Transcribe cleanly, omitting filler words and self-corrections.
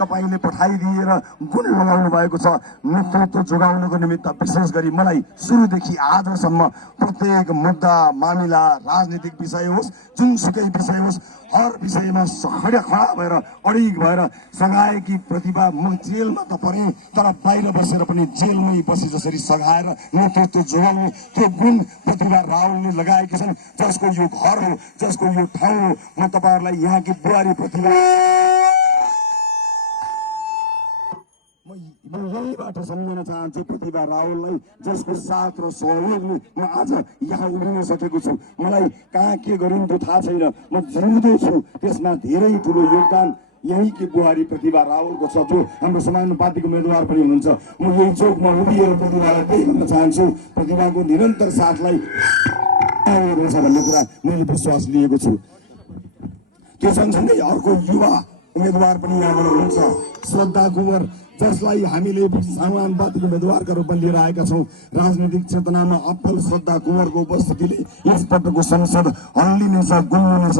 तपाईले पठाइदिएर गुण लगाउनु भएको छ। नेतृत्व जोगाउनको निमित्त विशेष गरी मलाई सुरुदेखि आजसम्म प्रत्येक मुद्दा मामिला राजनीतिक विषय होस् जुनसुकै विषय होस् हर विषयमा खडा भएर अडिग भएर सघाएकी प्रतिभा म जेलमा त परे तर बाहिर बसेर पनि जेलमै बसे जसरी सघाएर नेतृत्व जोगाउने त्यो गुण प्रतिभा रावलले लगाएकी छन्। जसको यो घर हो जसको यो ठाउँ हो। म तपाईहरुलाई यहाँकी बुहारी प्रतिभा म यहीबाट सम्झन चाहन्छु प्रतिभा रावललाई जसको साथ र सहयोगले म आज यहाँ उभिन सकेको छु। मलाई कहाँ के गरिन्थ्यो थाहा छैन म जिउँदो छु त्यसमा धेरै ठुलो योगदान यही कि बुहारी प्रतिभा रावलको छ जो हाम्रो समानुपातिक उम्मेदवार पनि हुनुहुन्छ। म यही चोकमा उभिएर प्रतिभालाई त्यही भन्न चाहन्छु प्रतिभाको निरन्तर साथलाई रहेछ भन्ने कुरा मैले विश्वास लिएको छु। त्यो सँगसँगै अर्को युवा उम्मेदवार पनि यहाँबाट हुनुहुन्छ श्रद्धा कुँवर जसलाई हामीले समानुपातिक उम्मेदवारका रूपमा लिएर आएका छौँ। राजनीतिक चेतनामा अब्बल श्रद्धा कुँवरको उपस्थितिले यस पटकको संसद हल्लिनेछ गुल्लिनेछ।